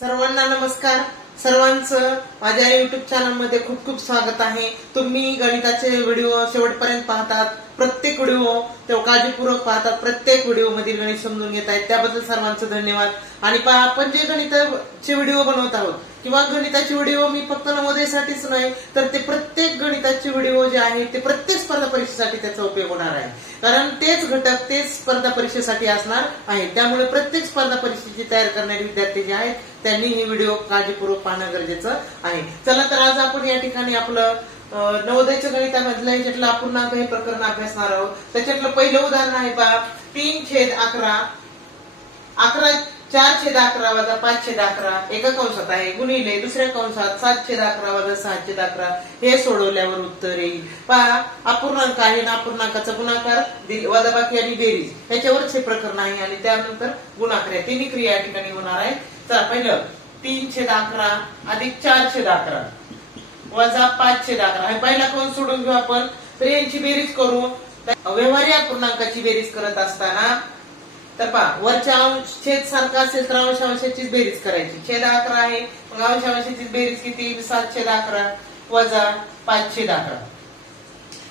सर्वांना नमस्कार. सर्वांचं माझ्या युट्यूब चॅनलमध्ये खूप खूप स्वागत आहे. तुम्ही गणिताचे व्हिडिओ शेवटपर्यंत पाहतात प्रत्येक व्हिडिओ ते काळजीपूर्वक पाहतात प्रत्येक व्हिडिओ मधील गणित समजून घेत आहेत त्याबद्दल सर्वांचं धन्यवाद. आणि आपण जे गणिताचे व्हिडिओ बनवत आहोत किंवा गणिताचे व्हिडिओ मी फक्त नवोदयसाठीच नाही तर ते प्रत्येक गणिताचे व्हिडिओ जे आहेत ते प्रत्येक स्पर्धा परीक्षेसाठी त्याचा उपयोग होणार आहे. कारण तेच घटक तेच स्पर्धा परीक्षेसाठी असणार आहे. त्यामुळे प्रत्येक स्पर्धा परीक्षेची तयार करणारे विद्यार्थी जे आहेत त्यांनी हे व्हिडिओ काळजीपूर्वक पाहणं गरजेचं आहे. चला तर आज आपण या ठिकाणी आपलं नवोदयच्या गणितामधलं ज्यातलं अपूर्णांक हे प्रकरण अभ्यासणार आहोत. त्याच्यातलं पहिलं उदाहरण आहे पहा तीन छेद अकरा. अकरा चार छेद अकरा वजा पाच छेद अकरा. एका कंसात आहे. गुणिले दुसऱ्या कंसात सात छेद अकरा वजा सहा छेद अकरा. हे सोडवल्यावर उत्तर येईल. पहा अपूर्णांक आहे ना अपूर्णांकाचा गुणाकार वजाबाकी आणि बेरीज. ह्याच्यावरच हे प्रकरण आहे आणि त्यानंतर गुणाकार आहे. तिन्ही क्रिया या ठिकाणी होणार आहे चला पहिलं. तीन छेद अकरा अधिक चार छेद अकरा. वजा पाच छेद अकरा. हे पहिला कोण सोडून घेऊ आपण? तर यांची बेरीज करू. व्यवहारी अपूर्णांकाची बेरीज करत असताना तर पहा वरच्या अंश छेद सारखा असेल तर अंश अंशाचीच बेरीज करायची. छेद अकरा आहे मग अंश अंशाची बेरीज किती? सात छेद अकरा. वजा पाच छेद अकरा.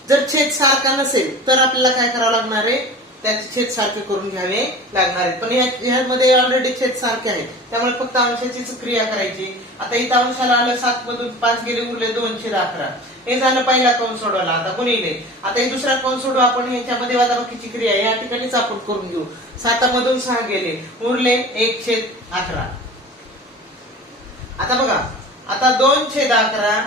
जर छेद सारखा नसेल तर आपल्याला काय करावं लागणार आहे? त्याचे छेद सारखे करून घ्यावे लागणार आहेत. पण ह्यामध्ये ऑलरेडी छेद सारखे आहेत. त्यामुळे फक्त अंशाचीच क्रिया करायची. आता इथं अंशाला आलं सात मधून पाच गेले उरले दोन छेद अकरा. हे झालं पहिला कौन सोडवला आता गुणिले आता हे दुसरा कौन सोडू आपण ह्याच्यामध्ये वादाबाकीची क्रिया या ठिकाणीच आपण करून घेऊ. सातामधून सहा गेले. उरले एक छेद अकरा. आता बघा आता दोन छेद अकरा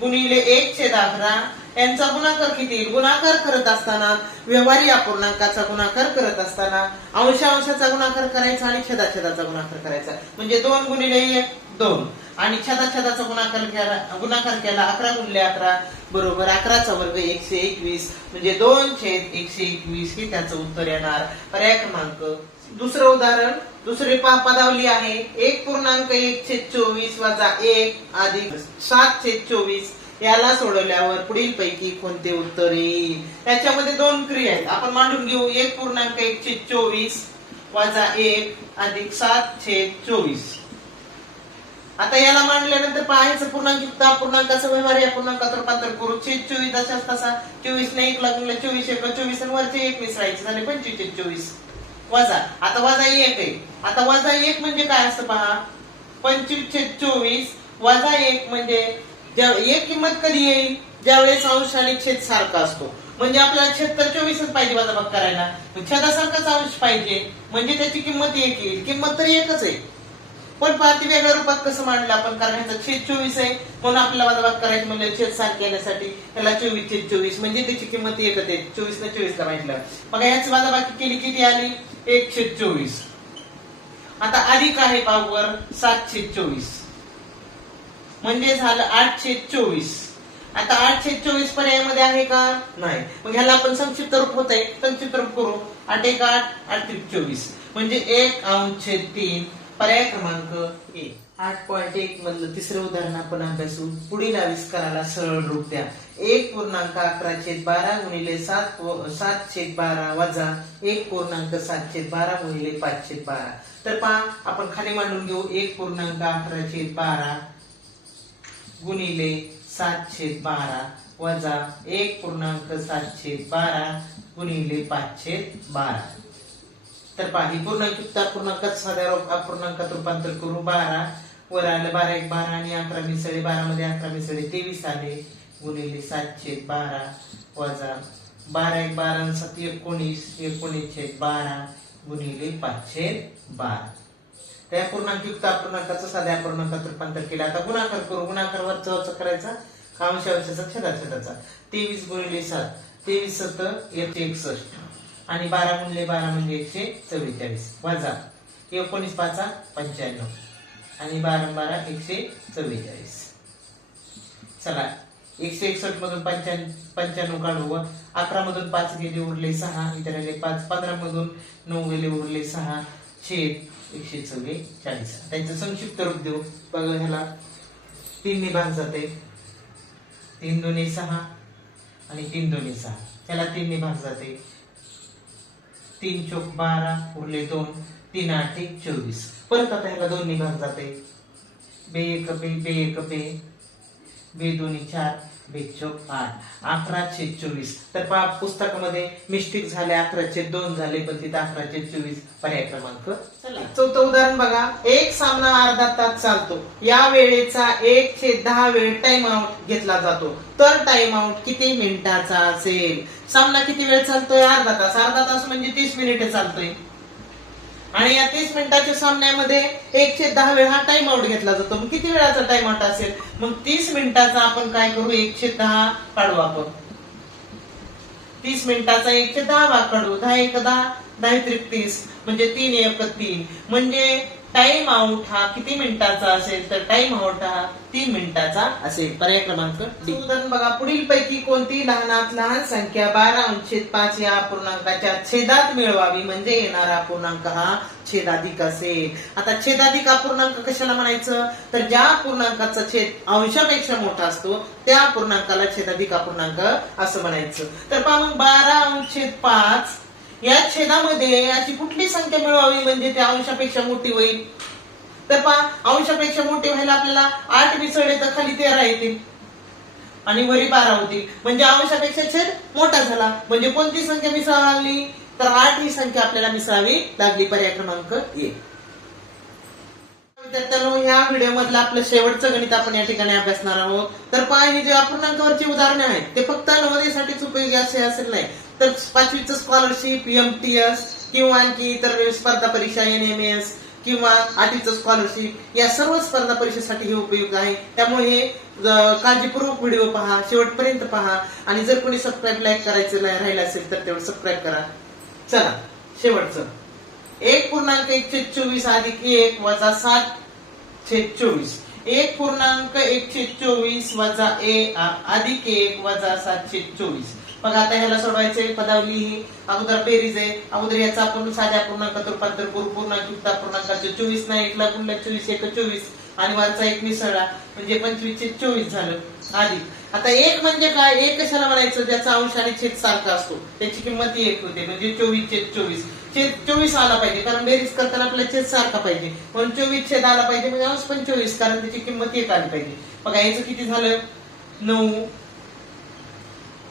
गुणिले एक छेद अकरा यांचा गुणाकार किती? गुणाकार करत असताना व्यवहारी अपूर्णांकाचा गुणाकार करत असताना अंशांशाचा गुणाकार करायचा आणि छेदाछेदाचा गुणाकार करायचा. म्हणजे दोन गुणिले एक दोन. आणि छदा छदाचा गुणाकार केला गुणाकार केला अकरा गुणले अकरा बरोबर अकराचा वर्ग एकशे एकवीस म्हणजे दोन छेद एकशे एकवीस हे त्याचं उत्तर येणार. पर्याय क्रमांक दुसरं उदाहरण दुसरी पा- पदावली आहे एक पूर्णांक एक छेद चोवीस वजा एक अधिक सात छेद चोवीस याला सोडवल्यावर पुढील पैकी कोणते उत्तर येईल? त्याच्यामध्ये दोन क्रिया आहेत. आपण मांडून घेऊ एक पूर्णांक एक छेद चोवीस वजा एक अधिक सात छेद चोवीस. आता याला मांडल्यानंतर पाहायचं पूर्णांक पूर्णांकाचं व्यवहार पूर्णांकात रूपांतर करू. छेद चोवीस दशास तसा चोवीस ने एक लागले चोवीस एक चोवीस आणि वरचे एक मिसळायचे झाले पंचवीस चोवीस. वजा. आता वजा एक आहे. आता वजा एक म्हणजे काय असतं पहा? पंचवीस छेद चोवीस वजा एक म्हणजे ज्या एक किंमत कधी येईल? ज्यावेळेस अंश आणि छेद सारखा असतो. म्हणजे आपल्याला छेद तर चोवीसच पाहिजे वजाबाग करायला. छेदासारखाच अंश पाहिजे. म्हणजे त्याची किंमत एक येईल. किंमत तर एकच आहे. पण पार्टी वेगळ्या रूपात कसं मांडलं आपण? कारण ह्याचा छेद चोवीस आहे. म्हणून आपल्याला वादवाद करायचं म्हणजे छेद सात येण्यासाठी त्याला चोवीस छेद चोवीस. म्हणजे त्याची किंमत एकच आहे चोवीस ना चोवीस ला माहितलं मग ह्याच वादाबाकी केली किती आली? एक छेद चोवीस. आता अधिक आहे पावर सात छेद चोवीस. म्हणजे झालं आठ छेद चोवीस. आता आठ छेद चोवीस पर्यायामध्ये आहे का? नाही. मग ह्याला आपण संक्षिप्त रूप होत आहे संक्षिप्त रूप करू. आठ एक आठ आठ चोवीस. म्हणजे एक अंश छेद तीन पर्याय क्रमांक एक आठ पॉईंट एक मधलं तिसरं उदाहरण आपण अभ्यासू पुढील आविष्काराला सरळ रूप द्या. एक पूर्णांक अकरा छेद बारा गुणिले सात सात छेद बारा वजा एक पूर्णांक सात छेद बारा गुणिले पाच छेद बारा. तर पहा आपण खाली मांडून घेऊ. एक पूर्णांक अकरा छेद बारा गुणिले सात छेद बारा वजा एक पूर्णांक सात छेद बारा गुणिले पाच छेद बारा. तर पहा ही पूर्णांक पूर्णांकात साध्या रूप- अपूर्णांकात रूपांतर करू बारा वर आलं बारा एक बारा आणि अकरा मिसळे बारा मध्ये अकरा मिसळे तेवीस आले गुणिले सातशे बारा वजा बारा एक बारा सात एकोणीस एकोणीस छेद बारा गुणिले पाचशे बारा त्या पूर्णांक युक्त अपूर्णांकाचं साध्या अपूर्णांकात रूपांतर केलं आता गुणाकार करू गुणाकार वरचा वरचा करायचा अंश छेदा छेदाचा तेवीस गुणिले सात तेवीस सत एकशे एकसष्ट आणि बारा गुणले बारा म्हणजे एकशे चव्वेचाळीस. वजा एकोणीस पाचा पंच्याण्णव. आणि बारा बारा एकशे चव्वेचाळीस. चला एकशे एकसष्ट मधून पंच्याण्णव पंच्याण्णव काढू व अकरा मधून पाच गेले उरले सहा इतर राहिले पाच पंधरा मधून नऊ गेले उरले सहा छेद एकशे चव्वेचाळीस. त्यांचं संक्षिप्त रूप देऊ. बघा ह्याला. तीन भाग जाते. तीन दोन्ही सहा आणि तीन दोन्ही सहा. त्याला तीन भाग जाते. तीन चोक बारा उरले दोन तीन आठ एक चोवीस. परत आता ह्याला दोन भाग जाते. बे एक बे बे एक बे. बे दोन्ही चार आठ अकरा छेद चोवीस. तर पहा पुस्तकामध्ये मिस्टेक झाले अकरा छेद दोन झाले पण तिथे अकरा छेद चोवीस पर्याय क्रमांक चौथं उदाहरण बघा. एक सामना अर्धा तास चालतो. या वेळेचा एक छेद दहा वेळ टाइम आउट घेतला जातो. तर टाइम आउट किती मिनिटाचा असेल? सामना किती वेळ चालतोय? अर्धा तास. अर्धा तास म्हणजे तीस मिनिटे चालतोय. आणि या तीस मिनिटाच्या सामन्यामध्ये एकशे दहा वेळा हा टाइम आउट घेतला जातो. मग किती वेळाचा टाइम आउट असेल? मग तीस मिनिटाचा आपण काय करू? एकशे दहा काढू आपण. तीस मिनिटाचा एकशे दहा भाग काढू दहा एक दहा दहा त्रिक तीस म्हणजे तीन एक तीन. म्हणजे टाइम आउट हा किती मिनिटाचा असेल तर टाइम आउट हा तीन मिनिटाचा असेल. पर्याय क्रमांक डी. उदाहरण बघा पुढील पैकी कोणती लहानात लहान संख्या बारा अंशेद पाच या पूर्णांकाच्या छेदात मिळवावी? म्हणजे येणारा पूर्णांक हा छेदाधिक असेल. आता छेदाधिक अपूर्णांक कशाला म्हणायचं? तर ज्या पूर्णांकाचा छेद अंशापेक्षा मोठा असतो त्या पूर्णांकाला छेदाधिक अपूर्णांक असं म्हणायचं. तर पहा मग बारा अंशेद पाच या छेदामध्ये अशी कुठली संख्या मिळवावी म्हणजे ते अंशापेक्षा मोठी होईल? तर पहा अंशापेक्षा मोठी व्हायला आपल्याला आठ मिसळले तर खाली तेरा येतील. आणि वरी बारा होतील. म्हणजे अंशापेक्षा छेद मोठा झाला. म्हणजे कोणती संख्या मिसळावी तर आठ ही संख्या आपल्याला मिसळावी लागली. पर्याय क्रमांक एक. विद्यार्थ्यांनो ह्या व्हिडिओ मधलं आपलं शेवटचं गणित आपण या ठिकाणी अभ्यासणार आहोत. तर पहा ही जे अपूर्णांकावरची उदाहरणे आहेत ते फक्त नवोदयसाठीच उपयोगी असे असेल नाही. तर पाचवीचं स्कॉलरशिप एमटीएस किंवा आणखी इतर स्पर्धा परीक्षा एन एम एस किंवा आठवीचं स्कॉलरशिप या सर्व स्पर्धा परीक्षेसाठी हे उपयुक्त आहे. त्यामुळे हे काळजीपूर्वक व्हिडिओ पहा शेवटपर्यंत पहा आणि जर कोणी सबस्क्राईब लाईक करायचं राहिलं असेल तर तेवढं सबस्क्राईब करा. चला शेवटचं. एक पूर्णांक एकशे चोवीस अधिक एक वजा सात छेद चोवीस एक पूर्णांक एकशे चोवीस वजा ए अधिक एक वजा सातशे चोवीस मग आता ह्याला सोडवायचे पदावली ही. अगोदर बेरीज आहे. अगोदर याचा आपण साध्या पूर्णांकात रूपांतर करू. पूर्णांक युक्ता पूर्णांकाचे चोवीस नाही. एकला गुणला चोवीस एक चोवीस. आणि वरचा एक मिसळला म्हणजे पंचवीस छेद चोवीस झालं. अधिक आता एक म्हणजे काय? एक कशाला म्हणायचं? ज्याचा अंश आणि छेद सारखा असतो. त्याची किंमत एक होते. म्हणजे चोवीस छेद चोवीस छेद चोवीस आला पाहिजे कारण बेरीज करताना आपला छेद सारखा पाहिजे. पण चोवीस छेद आला पाहिजे म्हणजे अंश पण चोवीस कारण त्याची किंमत एक आली पाहिजे. बघा याचं किती झालं? नऊ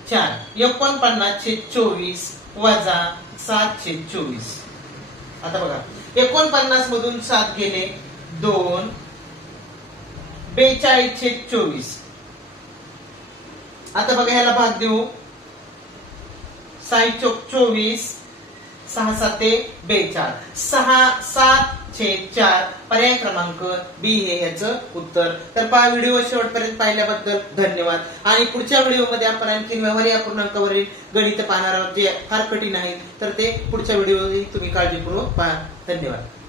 चार. एकोणपन्नास छेद चोवीस वजा सात छेद चोवीस. आता बघा एकोणपन्नास मधून सात गेले दोन बेचाळीस छेद चोवीस. आता बघा ह्याला भाग देऊ. साई चोक चोवीस सहा साते बेचाळ. सहा सात छेद चार पर्याय क्रमांक बी हे याचं उत्तर. तर पहा व्हिडिओ शेवटपर्यंत पाहिल्याबद्दल धन्यवाद. आणि पुढच्या व्हिडिओमध्ये आपण आणखी व्यवहार या पूर्णांकावरील गणित पाहणार आहोत जे फार कठीण आहे. तर ते पुढच्या व्हिडिओ तुम्ही काळजीपूर्वक पहा. धन्यवाद.